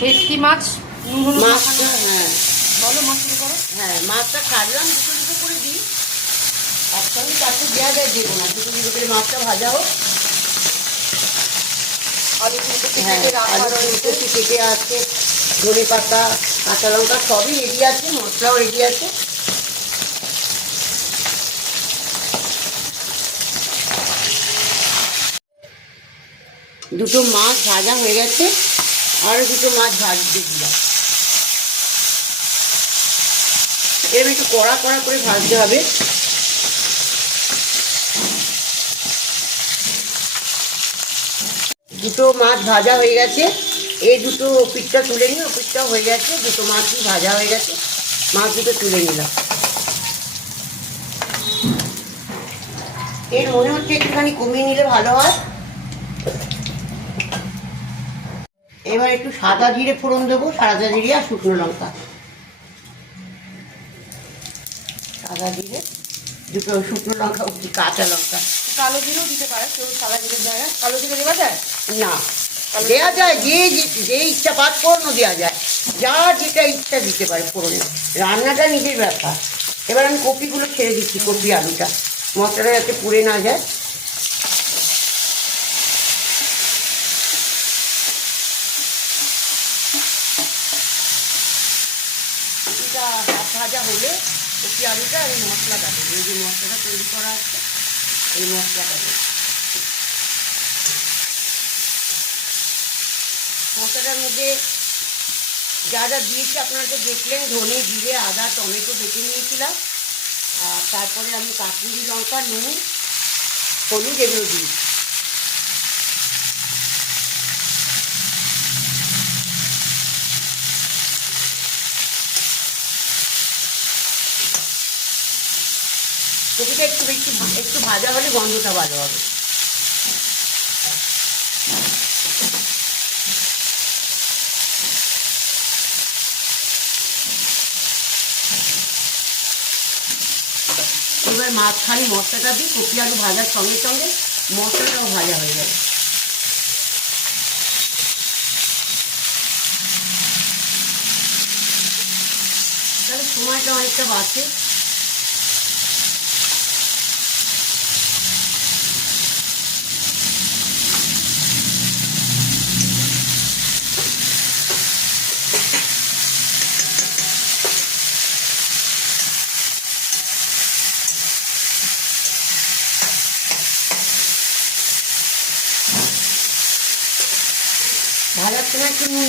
ভেটকি মাছ মাছটা, হ্যাঁ বলো মাছ শুরু করো। হ্যাঁ, মাছটা খাটলাম, দুটো দুটো করে দিই, একসঙ্গে চারটে দেওয়া যায়, দেবো না, দুটো দুটো করে মাছটা ভাজা হোক। আলু হ্যাঁ, আলু ফুলকপি কেটে আছে, ধনে পাতা, কাঁচা লঙ্কা সবই রেডি আছে, মশলাও রেডি আছে। দুটো মাছ ভাজা হয়ে গেছে, আরও দুটো মাছ ভাজতে দিলাম। এর একটু কড়া কড়া করে ভাজতে হবে। দুটো মাছ ভাজা হয়ে গেছে, এই দুটো পিঠটা তুলে নিই, ও পিঠটাও হয়ে গেছে, দুটো মাছই ভাজা হয়ে গেছে, মাছ দুটো তুলে নিলাম। এর মনে হচ্ছে একটুখানি কমিয়ে নিলে ভালো হয়। এবার একটু সাদা জিরে ফোড়ন দেবো, সাদা জিরে আর শুকনো লঙ্কা, সাদা জিরে, দুটো শুকনো লঙ্কা, কাঁচা লঙ্কা। কালো জিরেও দিতে পারে কেউ, সাদা জিরের জায়গায় কালো জিরে দেওয়া যায় না, দেওয়া যায়, যে যে ইচ্ছা পাঁচ ফোড়নও দেওয়া যায়, যার যেটা ইচ্ছা দিতে পারে ফোড়নে, রান্নাটা নিজের ব্যাপার। এবার আমি কপিগুলো ছেড়ে দিচ্ছি, কপি আলুটা, মশলাটা যাতে পুড়ে না যায়। কপিটা হাফ ভাজা হলে কপি আলুটা আর এই মশলাটা দেবো, এই যে মশলাটা তৈরি করা আছে, এই মশলাটা দেবো। মশলাটার মধ্যে যা যা দিয়েছি আপনারা তো দেখলেন, ধনে, জিরে, আদা, টমেটো বেটে নিয়েছিলাম, আর তারপরে আমি কাশ্মীরি লঙ্কা, নুন, হলুদ এগুলো দিই। কপিটা একটু ভাজা হলে গন্ধটা ভালো হবে। এবার মাঝখানে মশলাটা দিই, কপি আলু ভাজার সঙ্গে সঙ্গে মশলাটাও ভাজা হয়ে যাবে। তাহলে সময়টা অনেকটা বাঁচে। ভাজার সময় একটু নুন